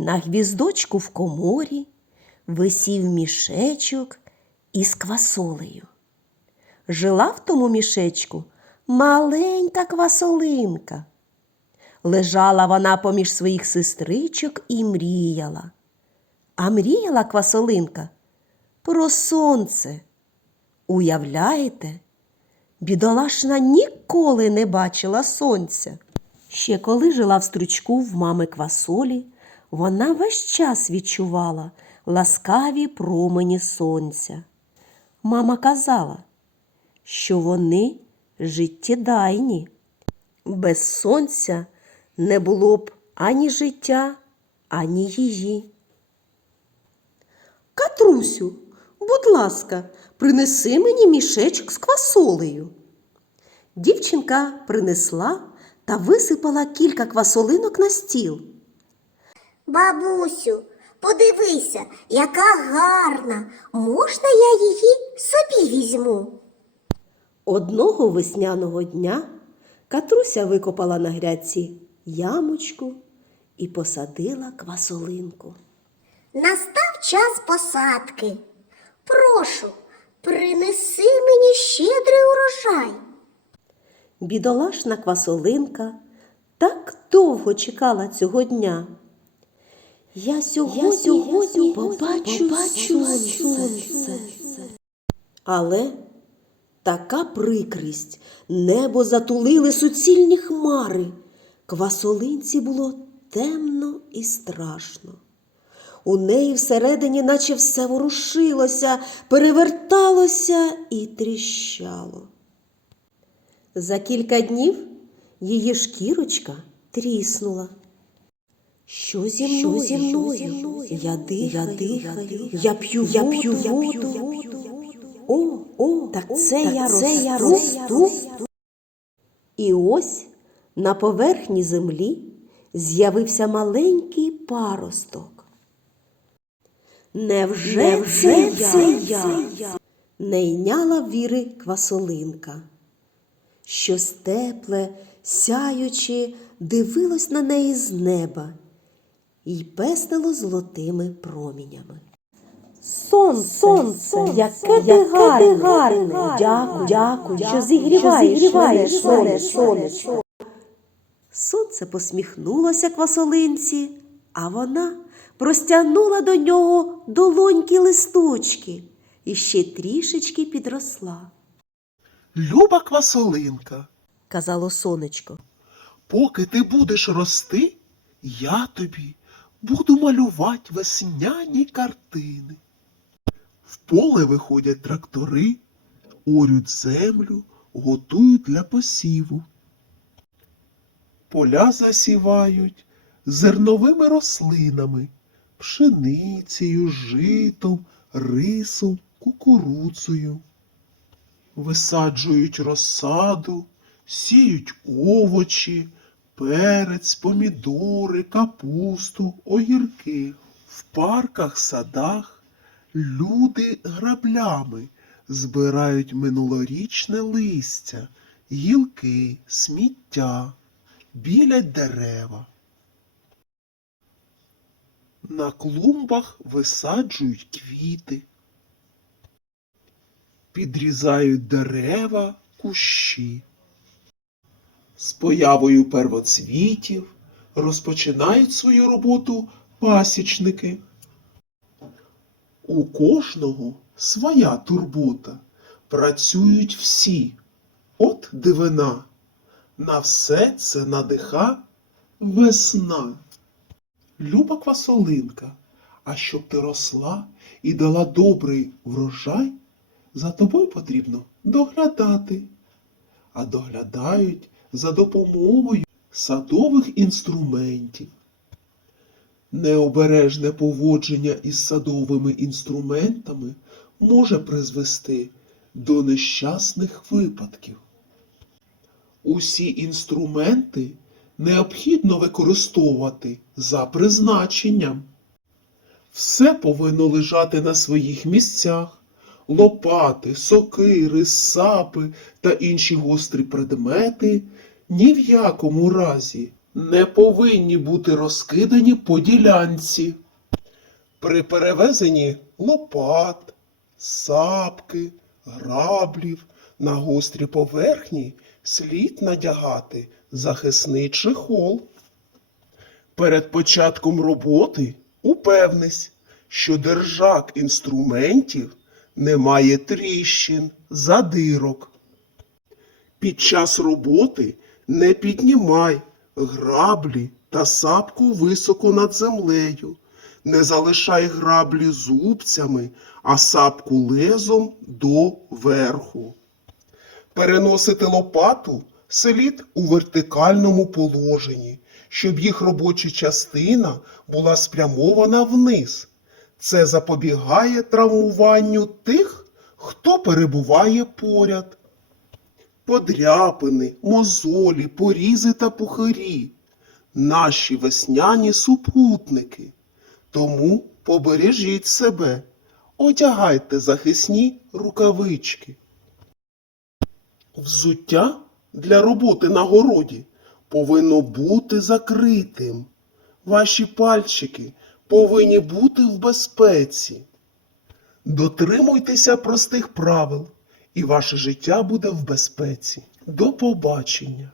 На гвіздочку в коморі висів мішечок із квасолею. Жила в тому мішечку маленька квасолинка. Лежала вона поміж своїх сестричок і мріяла. А мріяла квасолинка про сонце. Уявляєте, бідолашна ніколи не бачила сонця. Ще коли жила в стручку в мами квасолі, вона весь час відчувала ласкаві промені сонця. Мама казала, що вони життєдайні. Без сонця не було б ані життя, ані її. Катрусю, будь ласка, принеси мені мішечок з квасолею. Дівчинка принесла та висипала кілька квасолинок на стіл. Бабусю, подивися, яка гарна. Можна я її собі візьму? Одного весняного дня Катруся викопала на грядці ямочку і посадила квасолинку. Настав час посадки. Прошу, принеси мені щедрий урожай. Бідолашна квасолинка так довго чекала цього дня. Я сьогодні, сьогодні побачу, сонце. Але така прикрість, небо затулили суцільні хмари. Квасолинці було темно і страшно. У неї всередині, наче все ворушилося, переверталося і тріщало. За кілька днів її шкірочка тріснула. Що зі мною? зі мною? Я дихаю, я, дихаю, я п'ю я п'ю воду. О, о, так це, я, це я росту. І ось на поверхні землі з'явився маленький паросток. Невже, Невже це, я? Не йняла віри квасолинка. Щось тепле, сяючи, дивилось на неї з неба і пестило золотими промінями. Сонце, сонце, яке, ти гарне, гарне. Дякую, дякую, що зігріваєш, зігріваєш мене, сонечко. Сонце посміхнулося квасолинці, а вона простягнула до нього долонькі листочки і ще трішечки підросла, Люба квасолинка, казало сонечко. поки ти будеш рости, я тобі буду малювати весняні картини. В поле виходять трактори, орють землю, готують для посіву. Поля засівають зерновими рослинами, пшеницею, житом, рисом, кукурудзою. Висаджують розсаду, сіють овочі, перець, помідори, капусту, огірки. В парках, садах люди граблями збирають минулорічне листя, гілки, сміття, білять дерева. На клумбах висаджують квіти підрізають дерева, кущі. З появою первоцвітів розпочинають свою роботу пасічники. У кожного своя турбота. Працюють всі. От дивина. На все це надиха весна. Люба квасолинка, а щоб ти росла і дала добрий врожай, за тобою потрібно доглядати. А доглядають за допомогою садових інструментів. Необережне поводження із садовими інструментами може призвести до нещасних випадків. Усі інструменти необхідно використовувати за призначенням. Все повинно лежати на своїх місцях. Лопати, сокири, сапи та інші гострі предмети ні в якому разі не повинні бути розкидані по ділянці. При перевезенні лопат, сапки, граблів на гострі поверхні слід надягати захисний чехол. Перед початком роботи упевнись, що держак інструментів не має тріщин, задирок. Під час роботи не піднімай граблі та сапку високо над землею. Не залишай граблі зубцями, а сапку лезом до верху. Переносити лопату слід у вертикальному положенні, щоб їх робоча частина була спрямована вниз. Це запобігає травмуванню тих, хто перебуває поряд. Подряпини, мозолі, порізи та пухирі наші весняні супутники. Тому побережіть себе, одягайте захисні рукавички. Взуття для роботи на городі повинно бути закритим. Ваші пальчики повинні бути в безпеці. Дотримуйтеся простих правил, і ваше життя буде в безпеці. До побачення!